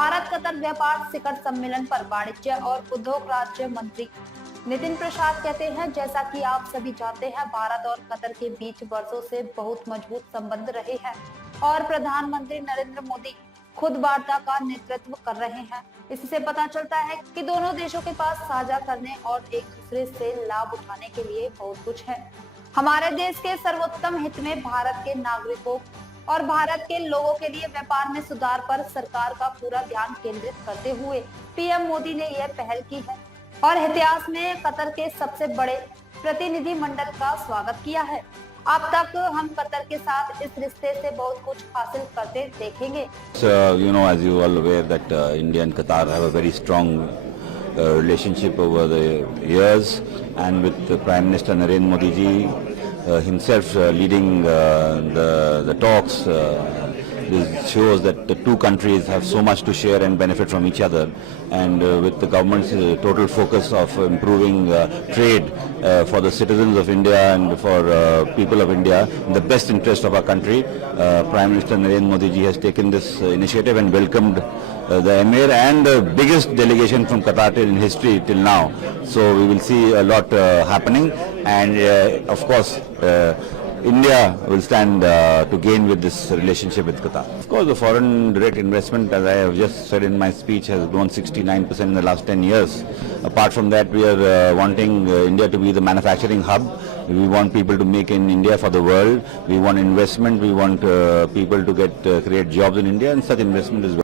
Bharat Qatar व्यापार शिखर सम्मेलन पर वाणिज्य और उद्योग राज्य मंत्री नितिन प्रसाद कहते हैं, जैसा कि आप सभी जानते हैं, भारत और कतर के बीच वर्षों से बहुत मजबूत संबंध रहे हैं और प्रधानमंत्री नरेंद्र मोदी खुद वार्ता का नेतृत्व कर रहे हैं। इससे पता चलता है कि दोनों देशों के पास साझा करने और एक दूसरे से लाभ उठाने के लिए बहुत कुछ है। हमारे देश के सर्वोत्तम हित में भारत के नागरिकों और भारत के लोगों के लिए व्यापार में सुधार पर सरकार का पूरा ध्यान केंद्रित करते हुए पीएम मोदी ने यह पहल की है और इतिहास में कतर के सबसे बड़े प्रतिनिधि मंडल का स्वागत किया है। अब तक हम कतर के साथ इस रिश्ते से बहुत कुछ हासिल करते देखेंगे। As you all aware that India and Qatar have a very strong relationship over the years, and with the Prime Minister Narendra Modi ji himself leading the talks. This shows that the two countries have so much to share and benefit from each other, and with the government's total focus of improving trade for the citizens of India and for people of India in the best interest of our country, Prime Minister Narendra Modi ji has taken this initiative and welcomed the Emir and the biggest delegation from Qatar in history till now. So we will see a lot happening, and of course India will stand to gain with this relationship with Qatar. Of course, the foreign direct investment, as I have just said in my speech, has grown 69% in the last 10 years. Apart from that, we are wanting India to be the manufacturing hub. We want people to make in India for the world. We want investment. We want people to create jobs in India, and such investment is